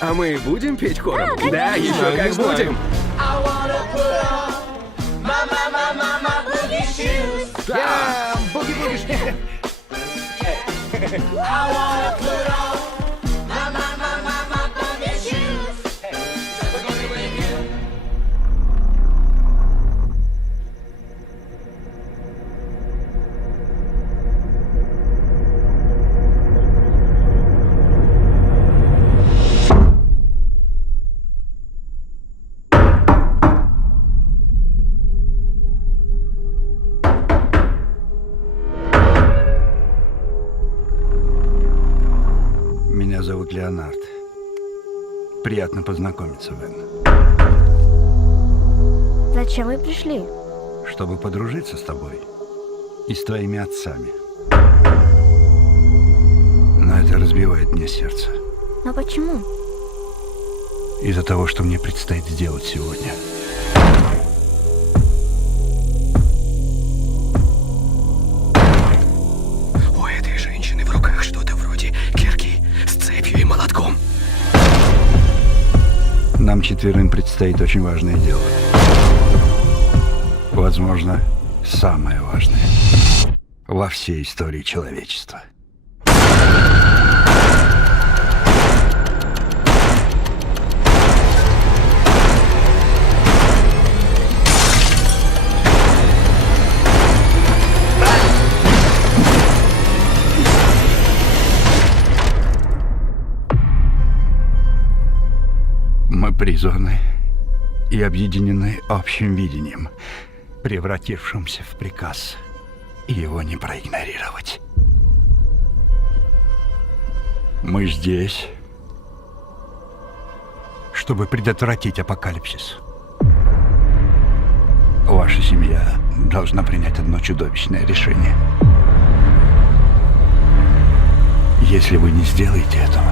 А мы будем петь хором? Да, еще Знаю, как не знаю. будем. Да, буги-буги. Меня зовут Леонард. Приятно познакомиться, Вен. Зачем вы пришли? Чтобы подружиться с тобой и с твоими отцами. Но это разбивает мне сердце. Но почему? Из-за того, что мне предстоит сделать сегодня. У этой женщины в руках что-то вроде кирки с цепью и молотком. Нам четверым предстоит очень важное дело. Возможно, самое важное во всей истории человечества. Мы призваны и объединены общим видением, превратившимся в приказ, и его не проигнорировать. Мы здесь, чтобы предотвратить апокалипсис. Ваша семья должна принять одно чудовищное решение. Если вы не сделаете этого,